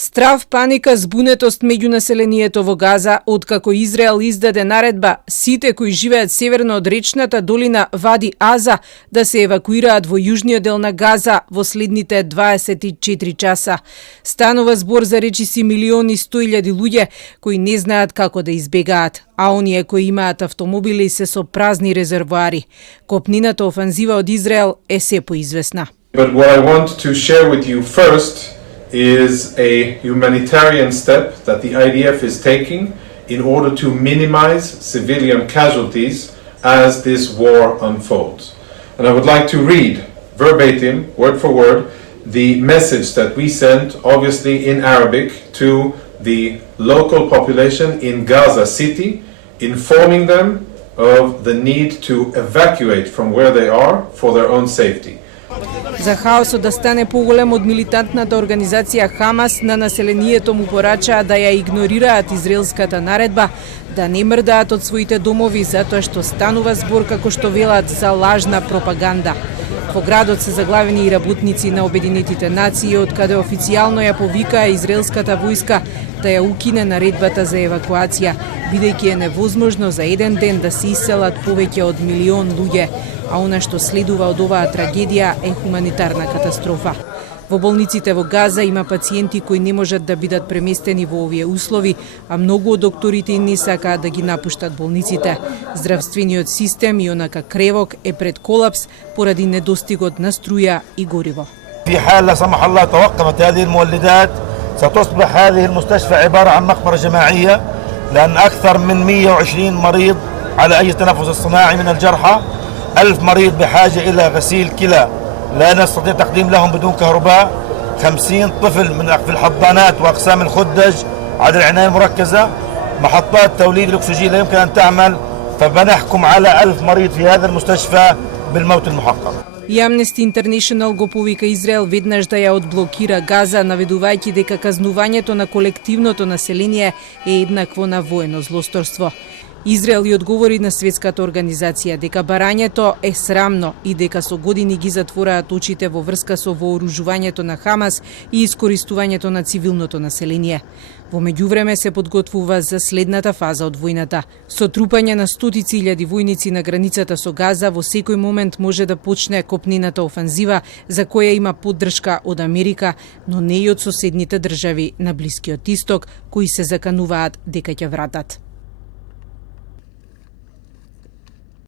Страв, паника, збунетост меѓу населението во Газа, откако Израел издаде наредба сите кои живеат северно од речната долина Вади Аза да се евакуираат во јужниот дел на Газа во следните 24 часа. Станува збор за речиси 1.100.000 луѓе кои не знаат како да избегаат, а оние кои имаат автомобили се со празни резервоари. Копнината офанзива од Израел е се поизвестна. But what I want to share with you first is a humanitarian step that the IDF is taking in order to minimize civilian casualties as this war unfolds. And I would like to read verbatim, word for word, the message that we sent, obviously in Arabic, to the local population in Gaza City, informing them of the need to evacuate from where they are for their own safety. За хаосот да стане поголем од милитантната организација Хамас, на населението му порачаа да ја игнорираат израелската наредба, да не мрдаат од своите домови затоа што станува збор, како што велат, за лажна пропаганда. Во градот се заглавени и работници на Обединетите нации, од каде официјално ја повикаа израелската војска да ја укине наредбата за евакуација, бидејќи е невозможно за еден ден да се иселат повеќе од 1 милион луѓе, а она што следува од оваа трагедија е хуманитарна катастрофа. Во болниците во Газа има пациенти кои не можат да бидат преместени во овие услови, а многу од докторите не сакаат да ги напуштат болниците. Здравствениот систем и онака кревок е пред колапс поради недостигот на струја и гориво. في حال لا سمح الله توقفت هذه المولدات ستصبح هذه المستشفى عبارة عن مقبرة جماعية، لأن أكثر من 120 مريض على أي التنفس الصناعي من الجرحى، 1000 مريض بحاجة إلى غسيل كلى لا نستطيع تقديم لهم بدون كهرباء، 50 طفل في الحضانات وأقسام الخدج على العناية المركزة، محطات توليد الأكسجين لا يمكن أن تعمل، فبنحكم على 1000 مريض في هذا المستشفى بالموت المحقق. И Amnesty International го повика Израел веднаш да ја одблокира Газа, наведувајќи дека казнувањето на колективното население е еднакво на воено злосторство. Израел и одговори на светската организација дека барањето е срамно и дека со години ги затвораат очите во врска со вооружувањето на Хамас и искористувањето на цивилното население. Во меѓувреме се подготвува за следната фаза од војната. Со трупање на стотици илјади војници на границата со Газа, во секој момент може да почне копнената офанзива, за која има поддршка од Америка, но не и од соседните држави на Блискиот Исток, кои се закануваат дека ќе вратат.